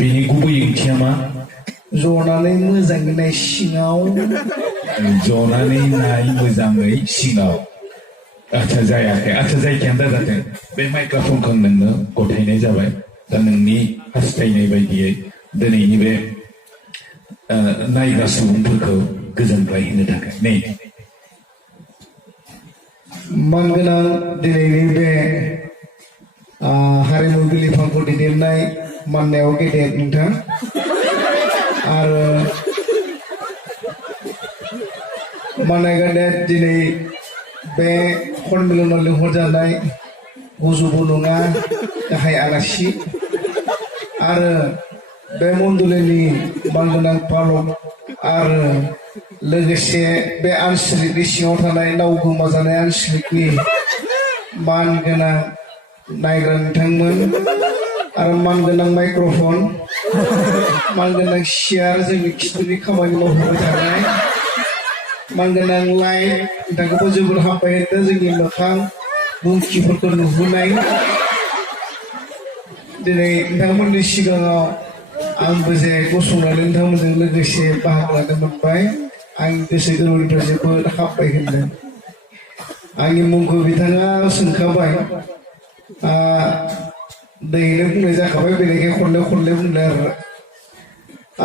बेनि गुबै ओंथिया मा जनानै मोजाङै नाय सिङाव जनानै नाय मोजाङै सिङाव आच्छा जायाखै आच्छा जायखियानो दाजाथों बे माइक्र'फनखौ नोंनो गथायनाय जाबाय दा नोंनि हास्थायनाय बायदियै दिनैनि बे नायग्रा सुबुंफोरखौ गोजोनग्लाय होनो थाखाय नै मानगोनां दिनैनि बे हारिमु बिलिफांखौ दैदेननाय माननायाव गेदेर नोंथां आरो माननाय गादेर दिनै बे खनमिलनाव लिंहरजानाय गुजुबो नङा गाहाय आलासि आरो बे मण्डलिनि मानगोनां पालक आरो लोगोसे बे आनसलिकनि सिङाव थानाय नाव गोमाजानाय आनसलिकनि मानगोनां नायग्रा नोंथांमोन आरो मानगोनां माइक्र'फन मानगोनां सियार जोंनि खिथुनि खामानि मावहोबाय थानाय मानगोनां लाइट नोंथांखौबो जोबोद हामबाय होदों जोंनि मोखां बुंखिफोरखौ नुहोनाय दिनै नोंथांमोननि सिगाङाव आंबो जे गसंनानै नोंथांमोनजों लोगोसे बाहागो लानो मोनबाय आंनि गोसो गोरबोनिफ्राय जोबोद हामबाय होनदों आंनि मुंखौ बिथाङा सोंखाबाय दैनो बुंनाय जाखाबाय बेनिखाय खनले खनले बुंदों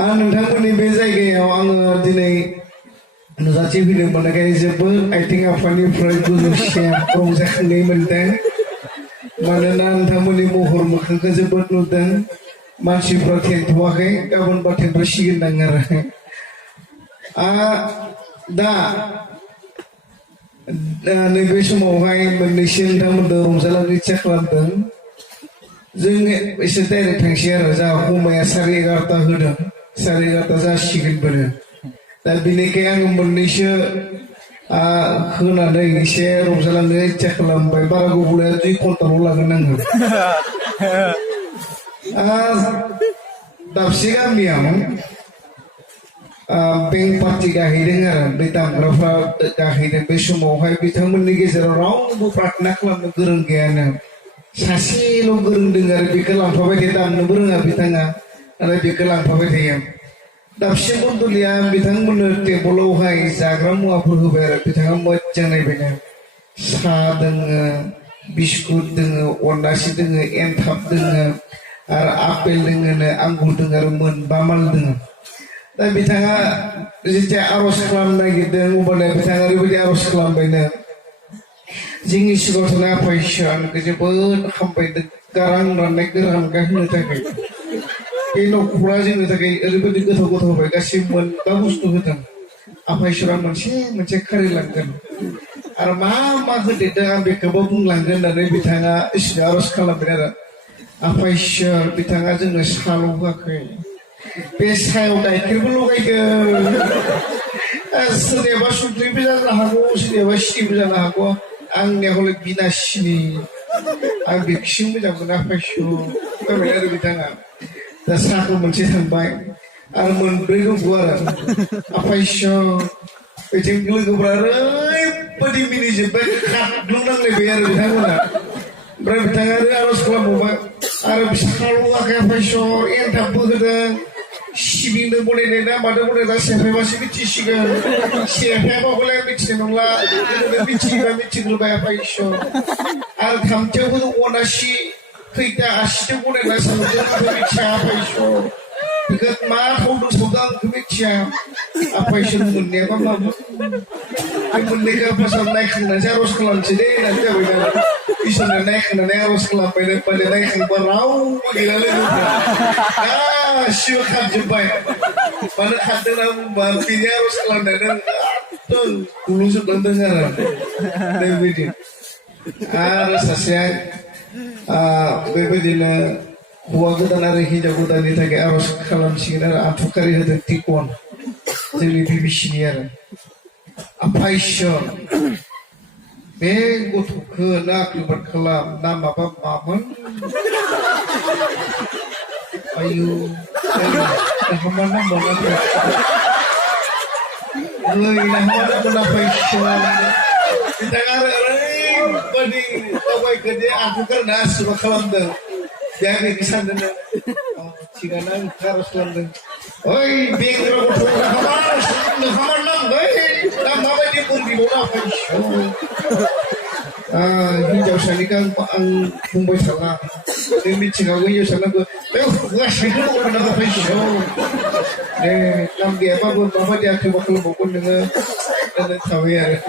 आरो नोंथांमोननि बे जायगायाव आङो दिनै नुजाथिफैनो मोननायखाय जोबोद आथिं आफानिफ्राय गोजौसिम रंजाखांनाय मोनदों मानोना नोंथांमोननि महर मोखांखौ जोबोद नुदों मानसिफ्रा थेनथ'वाखै गाबोनबा थेनथ'सिगोन आरो दा नैबे समावहाय मोननैसो नोंथांमोनजों रंजालांनो इच्छा खालामदों जों एसे डाइरेक्ट थांसै आरो जा समाया 11:30 होदों 11:30 जासिगोनबो दा बेनिखाय आङो मोननैसो होनानै एसे रंजालांनो इच्छा खालामबाय बारा गोबाव लाया 2 घन्टाल' लागोन आङो दाबसे गामियाव बेंक पार्टि गाहैदों आरो बे दामग्राफ्रा गाहैदों बे समावहाय बिथांमोननि गेजेराव रावबो प्रार्थना खालामनो गोरों गैयानो सासेल' गोरों दं आरो बेखौ लांफाबाय थायो दामनोबो रोङा बिथाङा आरो बेखौ लांफाबाय थायो दाबसे मण्डलिया बिथांमोननो टेबोलावहाय जाग्रा मुवाफोर होबाय आरो बिथाङा मोजां नायबायनो साहा दोङो बिस्कुट दोङो अनासि दोङो एनथाब दोङो आरो आपेल दोङोनो आंगुर दोङो आरो मोनबा माल दोङो दा बिथाङा जेथिया आर'ज खालामनो नागिरदों अब्लाना बिथाङा ओरैबायदि आर'ज खालामबायनो जोंनि सिगाङाव थानाय आफा इसोरखौ जोबोद हामबायदों गारां राननायखौ रानगा होनो थाखाय बे न'खरा जोंनो थाखाय ओरैबायदि गोथाव गोथाव होबाय गासैबो मोनबा बुस्थु होदों आफा इसोरा मोनसे मोनसे खारिलांगोन आरो मा मा होदेरदों आं बेखौबो बुंलांगोन होननानै बिथाङा इसोरनो आर'ज खालामबाय आरो आफा इसोर बिथाङा जोंनो साल' होआखै बे सायाव गाइखेरबो लगायदों सोरनियाबा संख्रिबो जानो हागौ सोरनियाबा सिनिबो जानो हागौ आंनिया हले बिना सिनि आं बेखौसो मोजां मोनो आफा इसोर होनबाय आरो बिथाङा दा साहाखौ मोनसे थांबाय आरो मोनब्रै दंबावो आरो आफा इसोर बेथिं लोगोफ्रा ओरैबायदि मिनिजोब्बाय खारग्लुंनांलायबाय आरो बिथांमोना ओमफ्राय बिथाङा आर'ज खालामबावबाय आरो साल' होआखै आफा इसोर एनथाबबो होदों सिबिंनो बनायनाय ना मादों बनायना सेफायबासो मिथिसिगोन सेफायाबा हले मिथिनाय नंला मिथियोबा मिथिग्रोबाय आफा इसोर आरो थामथियावबो अनासि खैथा आसिजों बनायना सानदों आंबो मिथिया आफा इसोर बेखौ मा थावदों सावदों आं बेखौ मिथिया आफा इसोर मोननायाबा मामोन बे मोननैखौ फार्स्टआव नायखांनानैसो आर'ज खालामनोसै दे होननानै जाबाय ना इसोरनो नायखांनानै आर'ज खालामबाय होनबानो नायखांबा रावबो गैला लोगोफ्रा गासिबो खारजोब्बाय मानो खारदों होनना बुंबा बेनि आर'ज खालामनानै एकदम गुलुंजोबलांदों आरो बेबायदि आरो सासेया बेबायदिनो हौवा गोदान आरो हिनजाव गोदाननि थाखाय आर'ज खालामसिगोन आरो आथुखारि होदों टिकन जोंनि बिबिसिनि आरो आफा इसोर बे गथ'खौ ना आख्रिबाद खालाम ना माबा मामोन आयु मा नाममोन नाममोन आफा इसोर बिथाङा आरो ओरैबायदि दावबायखो जे आथुखारना आसिर्बाद खालामदों दा बेखौ सानदों Sigan ang karos lang din. Oy, bingro ko po nakamar lang, oy. Tama di pun di mo na show. Hinjaw sa likang ang Mumbai sana. Hindi chingaw yung sana ko. Pero wala siya ko na pa show. Nam dia apa pun mama dia aku bakal bokon dengan tawiar.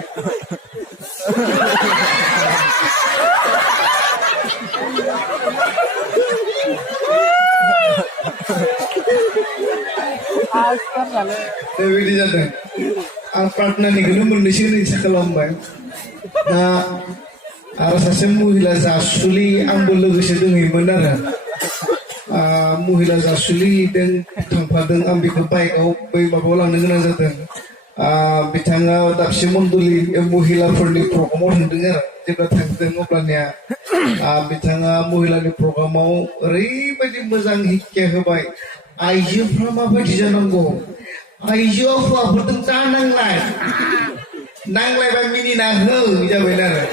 Dewi dijatuh. Ang partner ni guru mendesil ni sekelompok. Rasa semuhila zasuli ang bulu kesedung benar. Muhila zasuli dan tangpadeng ambil kebaik au bai mabolang dengan jatuh. Bitanga dapsi munduli muhila perni program dengar jika tangdeng oplannya. Bitanga muhila ni program mau ribadi mezang hikya kebaik. Aijufra mabaidi jananggo. Aijufra berteng tananglai. Nanglai ba mini nahu jabenar.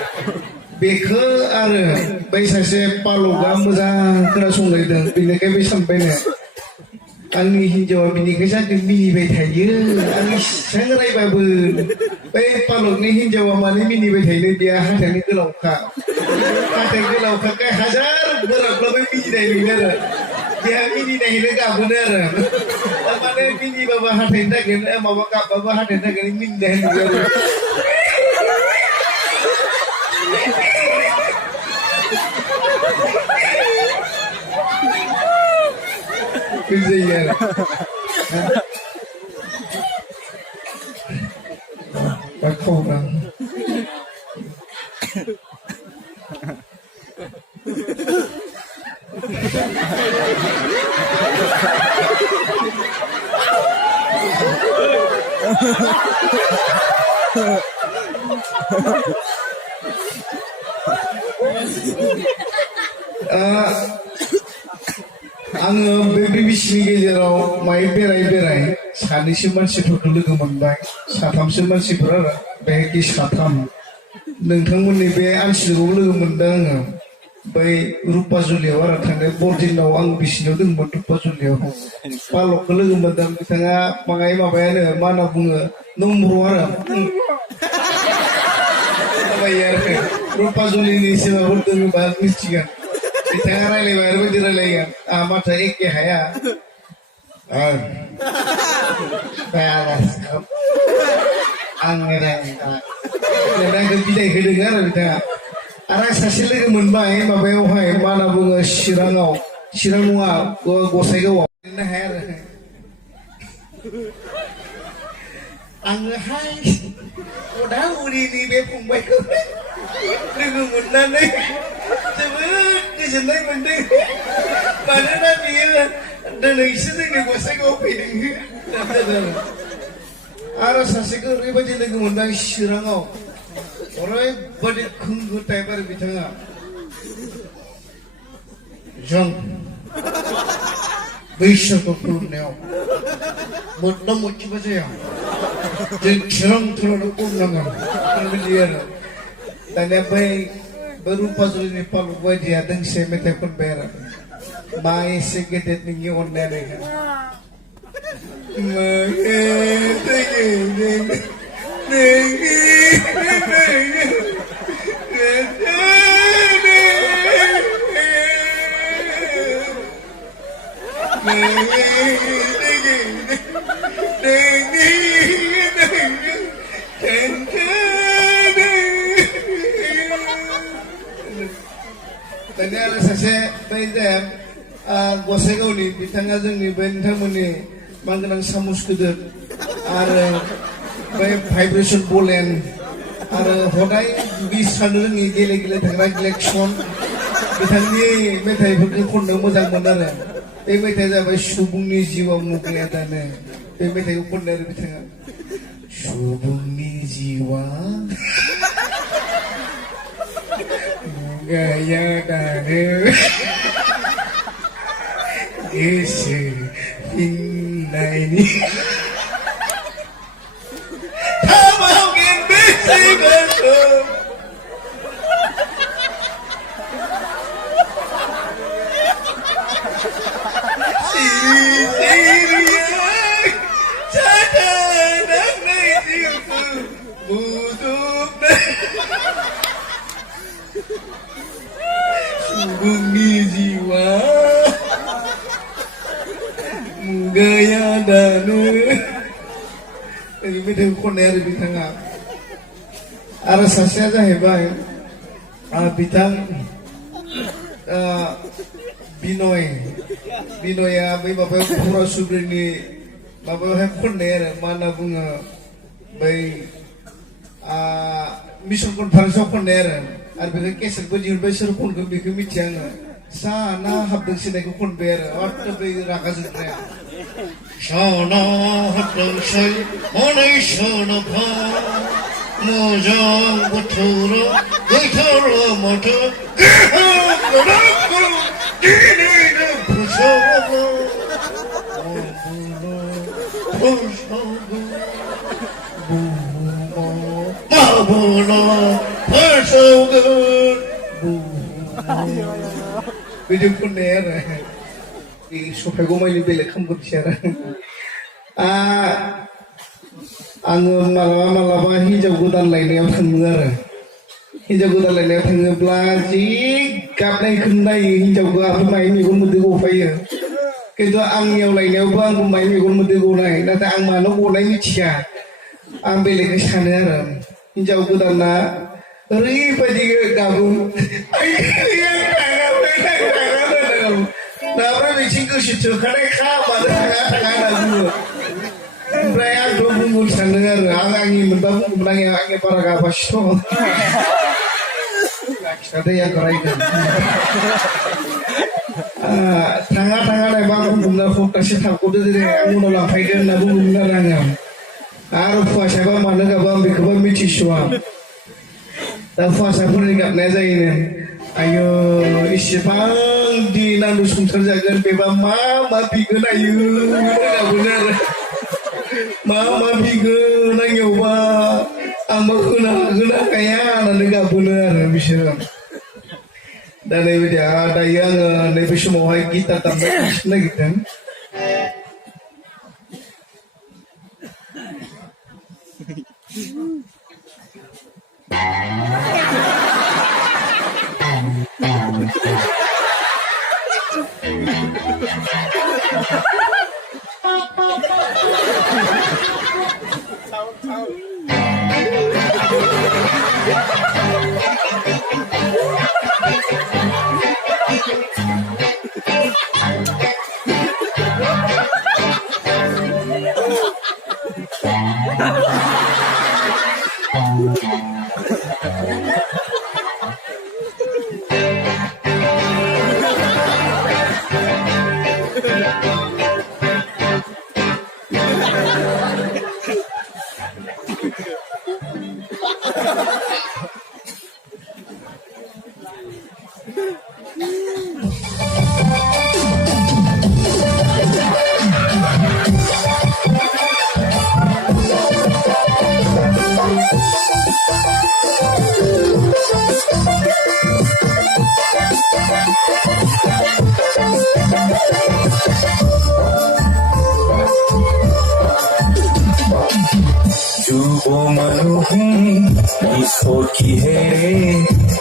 Beko आरो बै सासे पालगा मोजां खोनासंलायदों बेनिखाय बे सानबायनो आंनि हिनजावा बिनिखाय जागोन मिनिबाय थायो आंनि सेंग्रायबाबो बै पालकनि हिनजावा मानो मिनिबाय थायो बेहा हाथायनि गोलावखा हाथाय गोलावखाखाय हाजार गोराब्लाबो मिनिनाय नुयो आरो बेहा मिनिनायनो गाबोनो आरो माने मिनिबाबो हाथायनि थाखाय माबा गाबबाबो हाथायनि थाखाय मिनिनाय नुयो आरो Kejadian. Bakau bang. Ang BBC गेजेराव माइ बेराय सानैसो मानसिफोरखौ लोगो मोनबाय साथामसो मानसिफोर आरो बेहाय साथाम नोंथांमोननि बे आनसिखौ लोगो मोनदों आङो बै रुपाजुलियाव आरो थांनाय बरदिनाव आं बिसिनाव दंमोन रुपाजुलियाव पालकखौ लोगो मोनदों बिथाङा बाङाय माबायानो मा होनना बुङो नम्र आरो रुपाजुलिनि सिमाफोर दङबा मिथिगोन बिथाङा रायलायबाय ओरैबायदि रायलायगोन आंहा माथो एखे हाया आंनि रायलायनायखौ बिदाय होदों आरो बिथाङा आरो आं सासे लोगो मोनबाय माबायावहाय मा होनना बुङो चिरां नङा गसाइगावआव लिरनो हाया आरो आङोहाय उदालगुरिनि बे फंबायखौ लोगो मोननानै जोबोद गोजोननाय मोनदों मानोना बियो दिनैसो जोंनि गसाइगावआव फैदों आरो सासेखौ ओरैबायदि लोगो मोनदों चिराङाव ओरैबायदि खुंगु टाइप आरो बिथाङा जों बैसागु खुलुमनायाव मोदना मोनथिबा जाया जों थिरां थिरांनो खुलुमनांगोन बेबायदि आरो दानिया बै रुपाजुलिनि पालक बायदिया दोंसे मेथाइ खनबाय आरो मा एसे गेदेर नोंनि अननायानो दानिया आरो सासे बै जाया गसाइगावनि बिथाङा जोंनि बै नोंथांमोननि मांगोनां सामुस गिदिर आरो बै भाइब्रेसन बलेन आरो हदाय बिस सानो रोङि गेले गेले थांग्रा इलेक्सन बिथांनि मेथाइफोरखौ खननो मोजां मोनो आरो बे मेथाइया जाबाय सुबुंनि जिउआव मुगाया दानो बे मेथाइखौ खननो आरो बिथाङा सुबुंनि जिउआ मुगाया दानो गोसो फिननायनि थाबावगोन बे सिगांखौ gaya danu ini tuh koner bitanga ada sasnya jahebai bitang Binoya bai bapak pura subrini bapak hem koner mana bunga bai mission conference koner ar bega kesel bajir bai ser kon ke bega mitiang sana habdeng sinai ko kon ber atto bai raka jukne sana habdeng sai onai sana pha mojang buturo gaitharo moto ini bersama video pun ner di supaya gue main belek kamu bicara anu malah hijau gudan lainnya pendengar hijau gudan lainnya pendengar belajar kapnai kendai hijau gua apa main mikul mesti gue faya kita ang yang lainnya bang gue main mikul mesti gue naik nanti ang mana gue naik cia ambil ke sana hijau gudan na riba juga gabung nah berapa cinggu situ karena kabar tengah-tengah dulu Raya dua bungul sandengar angi mentabung menangnya angi para kapas tu. Kata yang keraikan. Tengah-tengah lebang bungul fokus tak kuda diri angun olah faikan nabu bungul rangam. Aruf puasa apa mana kabam bikabam biciswa. Tak puasa pun dekat neza ini. Ayo isipang di nandus kumterjagan beba mama bikin ayo benar. Mama bikin nyoba amba guna kaya nanti gak benar bisa dan ini dia ada yang lebih semua kita tambah lagi kan মানুহে ঈশ্বর কি হে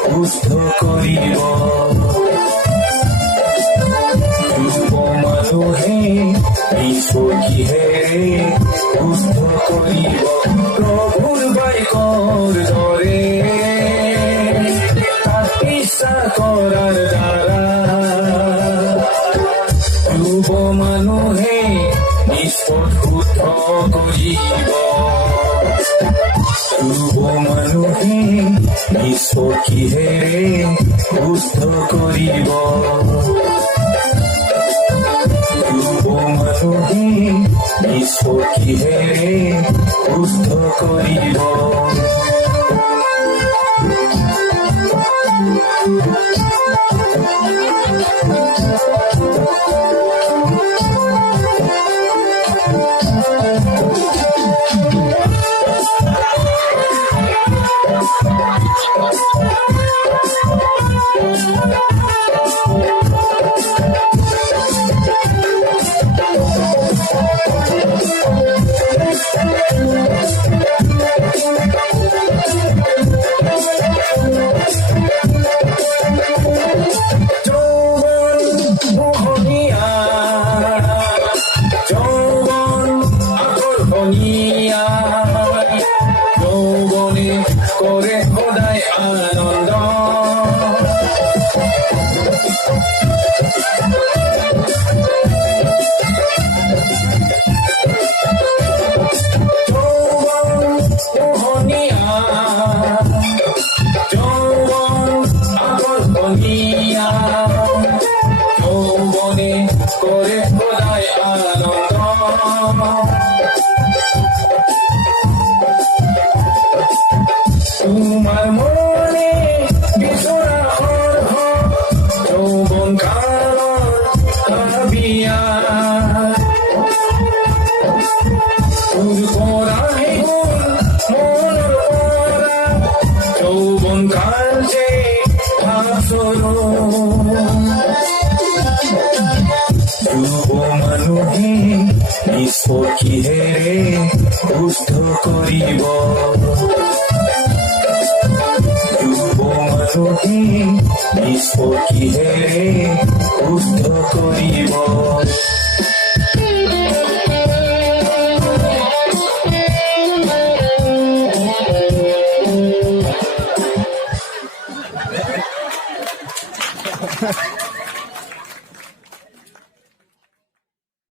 সুস্থ করিব যুব মানুহে ঈশ্বর কি হে সুস্থ করিব প্রভুর বাইকৰ দৰে তাক বিশ্বাস কৰাৰ দ্বাৰা যুব মানুহে ঈশ্বৰ শুদ্ধ কৰিব যুব মানুহে ঈশ্বৰ কিহেৰে সুস্থ কৰিব যুব মানুহে ঈশ্বৰ কিহেৰে সুস্থ কৰিব যুৱ মানুহে বিশ্ব কিহেৰে সুস্থ কৰিব যুৱ মানুহে বিশ্ব কিহেৰে সুস্থ কৰিব